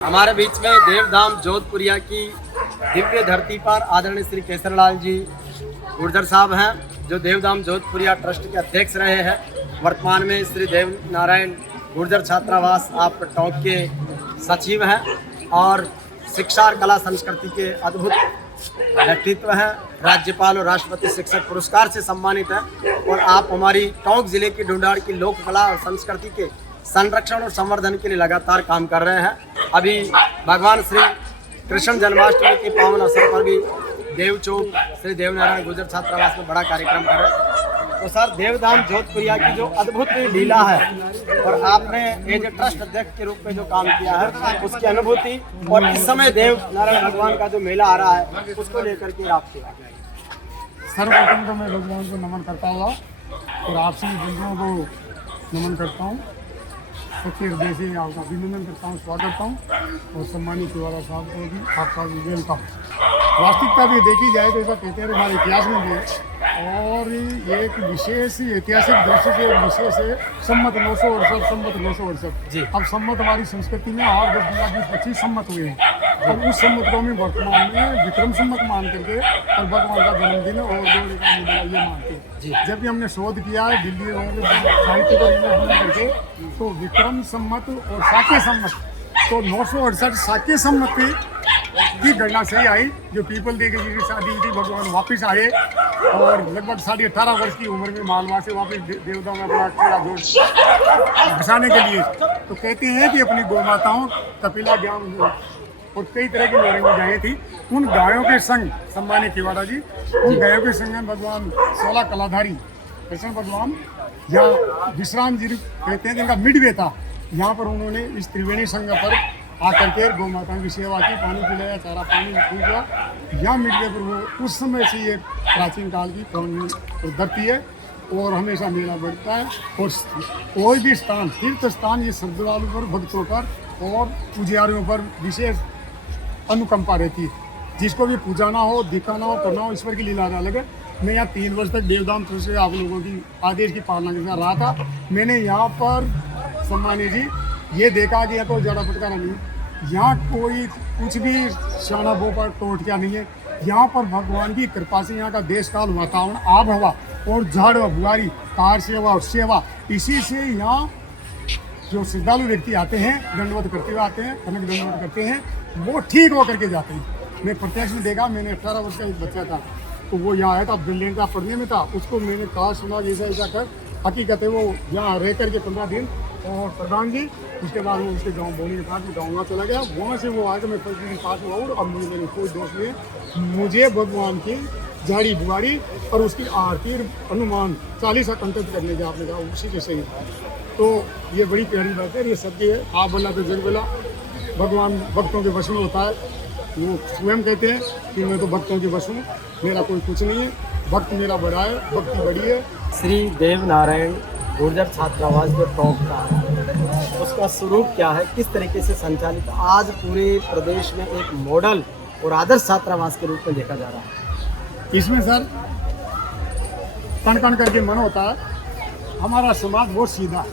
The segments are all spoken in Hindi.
हमारे बीच में देवधाम जोधपुरिया की दिव्य धरती पर आदरणीय श्री केसरलाल जी गुर्जर साहब हैं, जो देवधाम जोधपुरिया ट्रस्ट के अध्यक्ष रहे हैं। वर्तमान में श्री देव नारायण गुर्जर छात्रावास आप टॉप के सचिव हैं और शिक्षा और कला संस्कृति के अद्भुत व्यक्तित्व हैं। राज्यपाल और राष्ट्रपति शिक्षक पुरस्कार से सम्मानित हैं और आप हमारी टोंक जिले की ढूंढाड़ की लोक कला और संस्कृति के संरक्षण और संवर्धन के लिए लगातार काम कर रहे हैं। अभी भगवान श्री कृष्ण जन्माष्टमी के पावन अवसर पर भी देव चौक श्री देवनारायण गुर्जर छात्रावास में बड़ा कार्यक्रम कर रहे हैं। तो सर, देवधाम जोधपुरिया की जो अद्भुत लीला है और आपने एज ए ट्रस्ट अध्यक्ष के रूप में जो काम किया है, उसकी अनुभूति और इस समय देव नारायण भगवान का जो मेला आ रहा है उसको लेकर के आपसे सर्वप्रथम तो मैं भगवान को नमन करता हुआ और आपसे बंधुओं को नमन करता हूँ, सच्चे हृदय से आपका अभिनंदन करता हूँ, स्वागत करता हूँ और सम्मानित तिवारी साहब को भी आपका वेलकम। वास्तविकता भी देखी जाए तो ऐसा कहते हैं हमारे इतिहास में भी है और एक विशेष ऐतिहासिक दृष्टि से विशेष है सम्मत 968 जी। अब सम्मत हमारी संस्कृति में और 10-25 सम्मत हुए हैं और उस सम्मत को में वर्तमान में विक्रम सम्मत मान करके और भगवान का जन्मदिन और दो का ये मानते हैं। जब भी हमने शोध किया है दिल्ली और साहित्य को करके तो विक्रम सम्मत और साके सम्मत तो 968 साके सम्मत की गणना सही आई। जो पीपल देवी जी की शादी थी, भगवान वापस आए और लगभग 18.5 वर्ष की उम्र में मालवा से वापस देवता में अपना चेहरा जोड़ बसाने के लिए तो कहते हैं कि अपनी गौ माताओं कपिला ज्ञान और कई तरह की नौरंगी गायें थी। उन गायों के संग सम्मानित तिवारी जी, उन गायों के संग भगवान 16 कलाधारी कृष्ण भगवान या विश्राम जी कहते हैं जिनका मिडवे था, यहाँ पर उन्होंने इस त्रिवेणी संघ पर आकर के गौ माताओं की सेवा की, पानी पिलाया, चारा पानी पूजा। यहाँ मिडवे पर वो उस समय से ये प्राचीन काल की पुरानी धरती है और हमेशा मेला बढ़ता है और कोई भी स्थान तीर्थ स्थान ये श्रद्धालु पर, भक्तों पर और पुजारियों पर विशेष अनुकंपा रहती है। जिसको भी पूजाना हो, दिखाना हो, करना हो, ईश्वर की लीला अलग है। मैं यहाँ 3 वर्ष तक देवधाम ट्रस्ट से आप लोगों की आदेश की पालना के साथ रहा था। मैंने यहाँ पर सम्मानी जी ये देखा कि यहाँ तो जड़ा फटकारा नहीं है, यहाँ कोई कुछ भी शाना बोपा टोटका नहीं है। यहाँ पर भगवान की कृपा से यहाँ का देश काल वातावरण आब हवा और झाड़ बुआरी कार सेवा और सेवा, इसी से यहाँ जो श्रद्धालु व्यक्ति आते हैं दंडवत करते हुए आते हैं, कनक दंडवत करते हैं, वो ठीक होकर के जाते हैं। मैं प्रत्यक्ष में देखा, मैंने 18 वर्ष का एक बच्चा था तो वो यहाँ आया था, ब्रिलियंट का पढ़ने में था, उसको मैंने कहा सुना जैसा ऐसा कर, हकीकत है वो यहाँ रह करके 15 दिन और प्रधान जी उसके बाद वो उसके गाँव बोली के साथ गाँव वहाँ चला गया। वहाँ से वो आया तो मैं फर्स्ट दिन पास हुआ और अब मैंने कोई दोस्त नहीं, मुझे भगवान की झाड़ी बुआरी और उसकी आरती अनुमान 40 कंटक करने के आपने कहा उसी के सही। तो ये बड़ी प्यारी बात है, ये सत्य है। आप बोला तो जग बोला, भगवान भक्तों के वश में होता है। वो स्वयं कहते हैं कि मैं तो भक्तों के वश हूँ, मेरा कोई कुछ नहीं है, भक्त मेरा बड़ा है, भक्ति बड़ी है। श्री देव नारायण गुर्जर छात्रावास जो टॉप का है उसका स्वरूप क्या है, किस तरीके से संचालित आज पूरे प्रदेश में एक मॉडल और आदर्श छात्रावास के रूप में देखा जा रहा है? इसमें सर कण कण करके मन होता है। हमारा समाज बहुत सीधा है,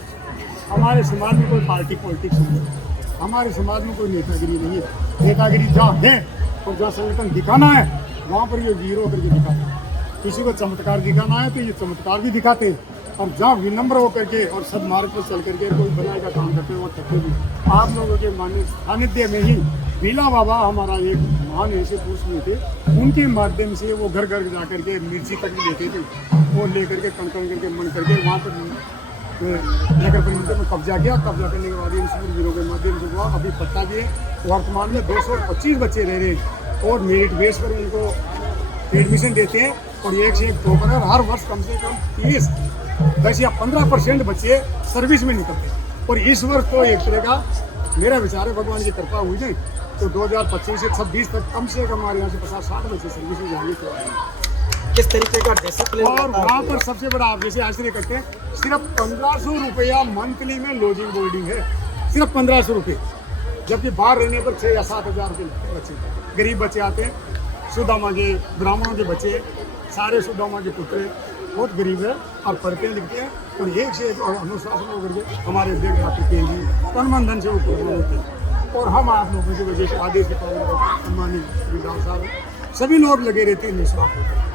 हमारे समाज में कोई पार्टी पॉलिटिक्स नहीं है, हमारे समाज में कोई नेतागिरी नहीं है। नेतागिरी जहाँ है और जहाँ संगठन दिखाना है वहाँ पर ये जीरो करके दिखाते हैं। किसी को चमत्कार दिखाना है तो ये चमत्कार भी दिखाते हैं और जहाँ विनम्र होकर के और सदमार्ग पर चल करके कोई भलाई का काम करते हैं वो करते भी। आप लोगों के मान्य सानिध्य में ही बीला बाबा हमारा एक महान ऐसे पुरुष में थे, उनके माध्यम से वो घर घर जा करके मिर्ची तक भी लेते थे, वो लेकर के कण कण करके मन करके वहाँ पर नगर परिषद में कब्जा किया। कब्जा करने के बाद इन सूरवीरों के माध्यम से हुआ। अभी पता भी है वर्तमान में 225 बच्चे रह रहे हैं और मेरिट बेस पर इनको एडमिशन देते हैं और एक से एक टॉपर है। हर वर्ष कम से कम 10 या 15% बच्चे सर्विस में निकलते हैं और इस वर्ष तो एक तरह का मेरा विचार है भगवान की कृपा हुई नहीं तो 2025 से 26 तक कम से कम हमारे यहाँ से 50-60 बच्चे सर्विस में जाएंगे। तो किस तरीके का डिसिप्लिन और वहाँ पर सबसे बड़ा आप जैसे आश्चर्य करते हैं, सिर्फ 1500 रुपया मंथली में लॉजिंग बोर्डिंग है, सिर्फ 1500 रुपये, जबकि बाहर रहने पर 6 या 7 हज़ार के बच्चे गरीब बच्चे आते हैं। सुदामा के ब्राह्मणों के बच्चे सारे सुदामा के पुत्र बहुत गरीब है और पढ़ते लिखते हैं और एक से एक अनुशासन होकर के हमारे देव माता के तन मन धन से वो पूर्ण होते हैं। और हम आप लोगों की वजह से आदेश सम्मानित साहब सभी लोग लगे रहते हैं निस्वार्थ होकर।